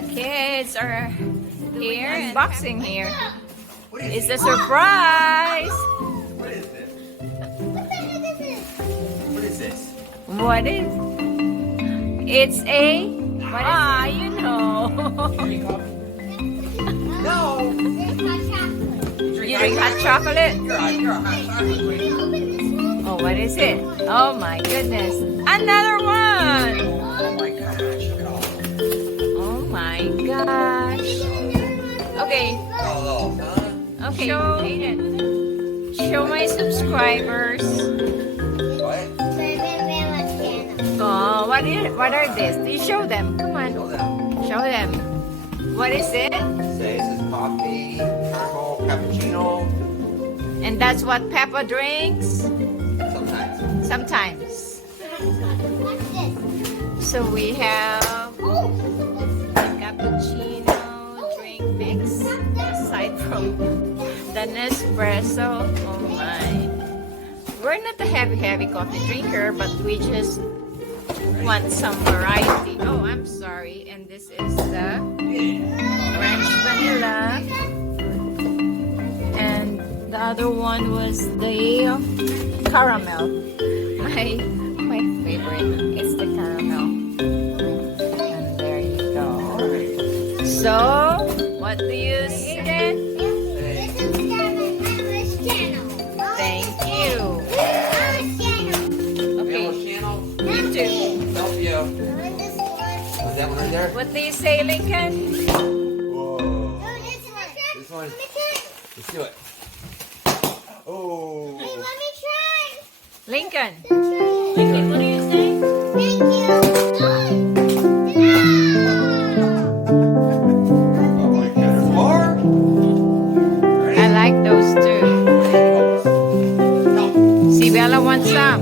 The kids are here, unboxing here. It's a surprise. What is this? What is this? What is? It's a. You know. No. You drink hot chocolate? You're a hot chocolate queen. Oh, what is it? Oh my goodness. Another one. Oh my gosh, look at all. Oh my gosh. Okay. Oh, huh? Okay. Show my subscribers. What? Oh, what are these? You show them. Come on. Show them. Show them. What is it? Say this is coffee, caramel, cappuccino. And that's what Peppa drinks? Sometimes. Sometimes. So we have cappuccino drink mix aside from the Nespresso. Oh my. We're not a heavy coffee drinker, but we just want some variety. Oh, I'm sorry. And this is the French vanilla. And the other one was the caramel. My favorite is the caramel. And there you go. So, what do you say then? Thank you. Okay, you too. Help you. Was that one right there? What do you say, Lincoln? Whoa. This one. Let's do it. Oh. Lincoln. Lincoln, What do you say? Oh my goodness. More? I like those too. See, Bella wants some.